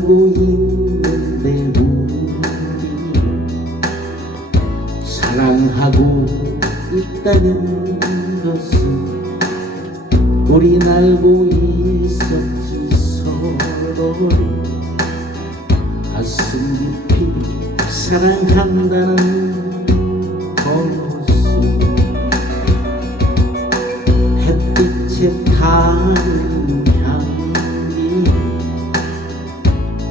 알고 있는데 우리 사랑하고 있다는 것은 우린 알고 있었지 서로를. 가슴 깊이 사랑한다는 것을 햇빛에 타는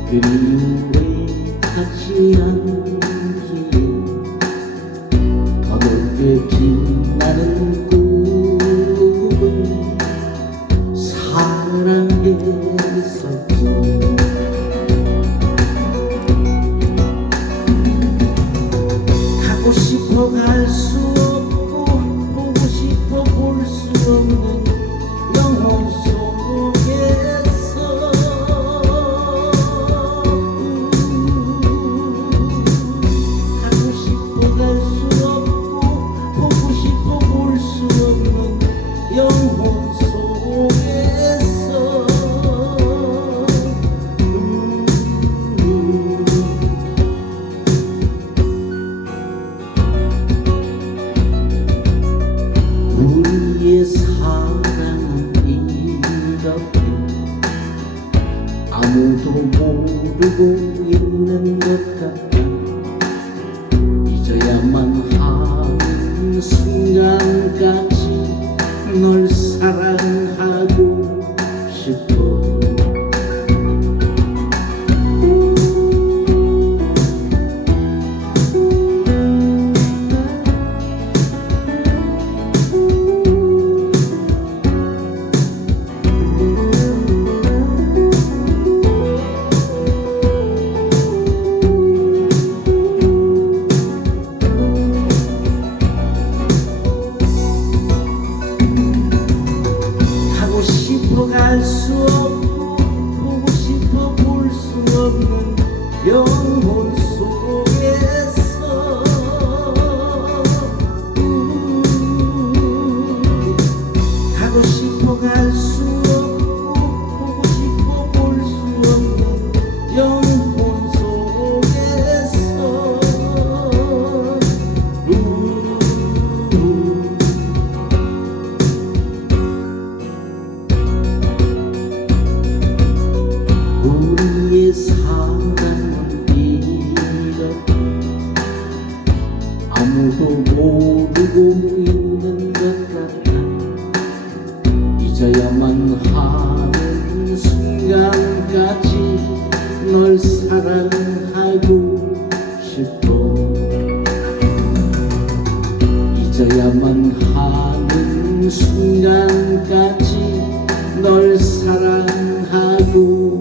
그리움에 가지 않기에 더 넓게 빛 아무도 모르고 있는 것 같아 Eu 아무도 모르고 있는 것 같아. 잊어야만 하는 순간까지 널 사랑하고 싶어. 잊어야만 하는 순간까지 널 사랑하고